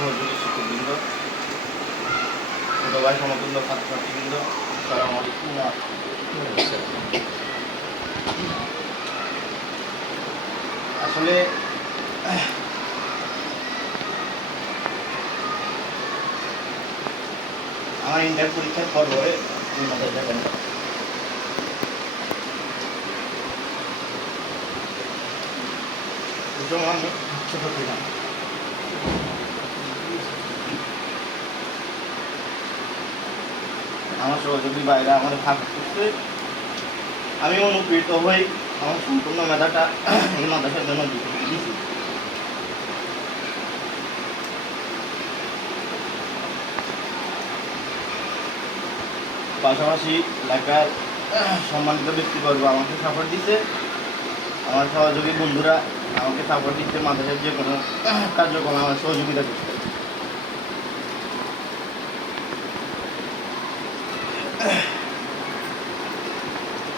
সহযোগী শিক্ষকবৃন্দ, ছোট ভাই সমতুল্য ছাত্রছাত্রীবৃন্দ, আসসালামু আলাইকুম। আসলে আমার ইন্টার পরীক্ষার পর পরে দেখেন আমি ছোট ছিলাম। আমার সহযোগী বাইরে আমাদের ফাঁকা করতে আমি অনুপ্রেরিত হই আমার সম্পূর্ণ মেধাটা এই মাদ্রাসার জন্য দিয়েছি। পাশাপাশি এলাকার সম্মানিত ব্যক্তিবর্গ আমাকে সাপোর্ট দিচ্ছে, আমার সহযোগী বন্ধুরা আমাকে সাপোর্ট দিচ্ছে, মাদ্রাসার যে কোনো কার্যক্রম আমার সহযোগিতা করছে।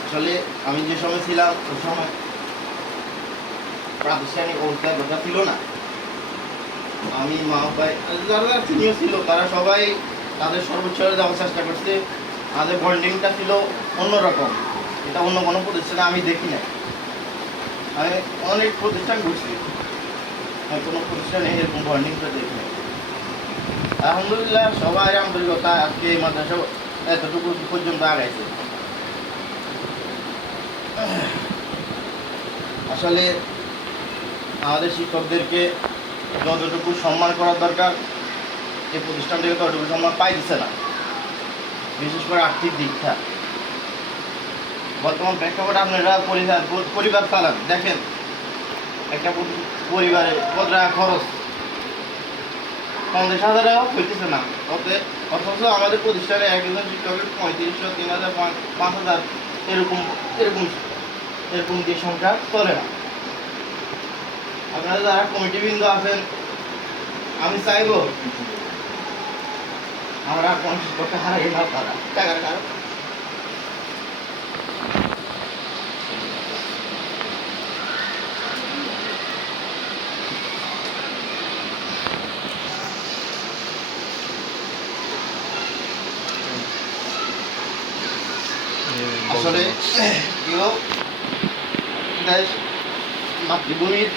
আসলে আমি যে সময় ছিলাম ওই সময় প্রাতিষ্ঠানিক অবস্থায় কথা ছিল না। আমি মা ভাই যারা সিনিয়র ছিল তারা সবাই তাদের সর্বোচ্চ দেওয়ার চেষ্টা করছে। আমাদের বন্ডিংটা ছিল অন্যরকম, এটা অন্য কোনো প্রতিষ্ঠানে আমি দেখি নাই। আমি অনেক প্রতিষ্ঠান ঘুরছি, কোনো প্রতিষ্ঠানে এরকম বন্ডিংটা দেখি নাই। আলহামদুলিল্লাহ সবাই আন্তরিকতা আজকে এই মাদ্রাসা এতটুকু পর্যন্ত আগাইছে। আসলে আমাদের শিক্ষকদেরকে যতটুকু সম্মান করার দরকার এই প্রতিষ্ঠান থেকে ততটুকু সম্মান পাইতেছে না, বিশেষ করে আর্থিক দিকটা। বর্তমান প্রেক্ষাপটে আপনারা পরিবার চালান, দেখেন একটা পরিবারে কত টাকা খরচ, 50,000 হইতেছে না। অথচ আমাদের প্রতিষ্ঠানে একজন শিক্ষকের 3500, 3000, 5000 এরকম এরকম এরকম যে সংখ্যা চলে না। আপনারা যারা কমিটিবৃন্দ আছেন, আমি চাইব আমরা কোন শিক্ষককে হারাই না তারা টাকার কারণ। আসলে কেউ দেশ মাতৃভূমির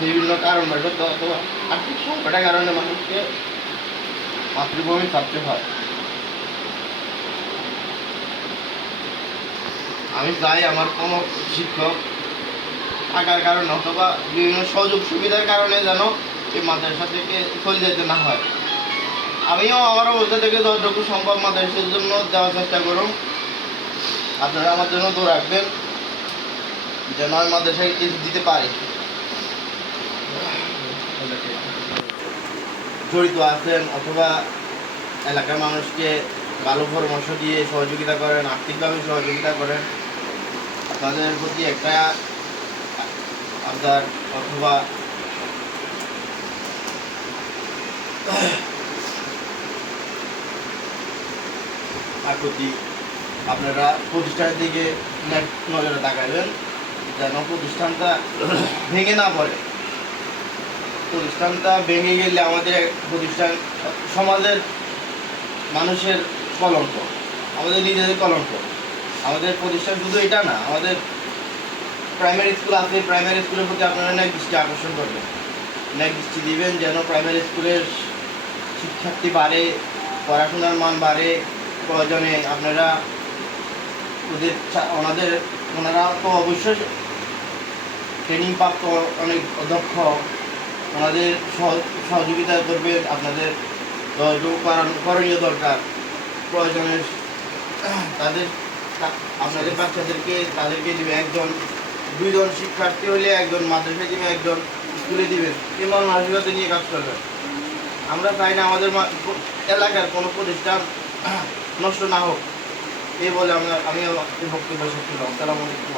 বিভিন্ন কারণ অথবা আর্থিক সংকটের কারণে মানুষকে মাতৃভূমি ছাড়তে হয়। আমি চাই আমার কোনো শিক্ষক থাকার কারণে অথবা বিভিন্ন সুযোগ সুবিধার কারণে যেন এই মাদ্রাসা থেকে চলে যেতে না হয়। আমিও আমার অবস্থা থেকে যতটুকু সম্ভব মাদ্রাসার জন্য দেওয়ার চেষ্টা করুন। আপনারা আমার জন্য দোয়া রাখবেন যেন আমি মাদ্রাসায় কিছু দিতে পারি। জড়িত আছেন অথবা এলাকার মানুষকে ভালো পরামর্শ দিয়ে সহযোগিতা করেন, আর্থিকভাবে সহযোগিতা করেন, আপনাদের প্রতি একটা আবদার অথবা আকুতি আপনারা প্রতিষ্ঠানের দিকে নজরে তাকাবেন যেন প্রতিষ্ঠানটা ভেঙে না পড়ে। প্রতিষ্ঠানটা ভেঙে গেলে আমাদের প্রতিষ্ঠান সমাজের মানুষের কলঙ্ক, আমাদের নিজেদের কলঙ্ক। আমাদের প্রতিষ্ঠান শুধু এটা না, আমাদের প্রাইমারি স্কুল আছে, প্রাইমারি স্কুলের প্রতি আপনারা ন্যাক দৃষ্টি আকর্ষণ করবেন, ন্যাক দৃষ্টি দিবেন যেন প্রাইমারি স্কুলের শিক্ষার্থী বাড়ে, পড়াশোনার মান বাড়ে। প্রয়োজনে আপনারা ওনারা তো অবশ্যই ট্রেনিং প্রাপ্ত অনেক দক্ষ, ওনাদের সহযোগিতা করবে। আপনাদের করণীয় দরকার, প্রয়োজনে আপনাদের বাচ্চাদেরকে তাদেরকে দিবে, 1-2জন শিক্ষার্থী হলে একজন মাদ্রাসায় দিবে, একজন স্কুলে দিবেন, এমন মানসিকতা নিয়ে কাজ করবেন। আমরা চাই না আমাদের এলাকার কোনো প্রতিষ্ঠান নষ্ট না হোক, এই বলে আমি বক্তব্য শেষ করলাম। আসসালামু আলাইকুম।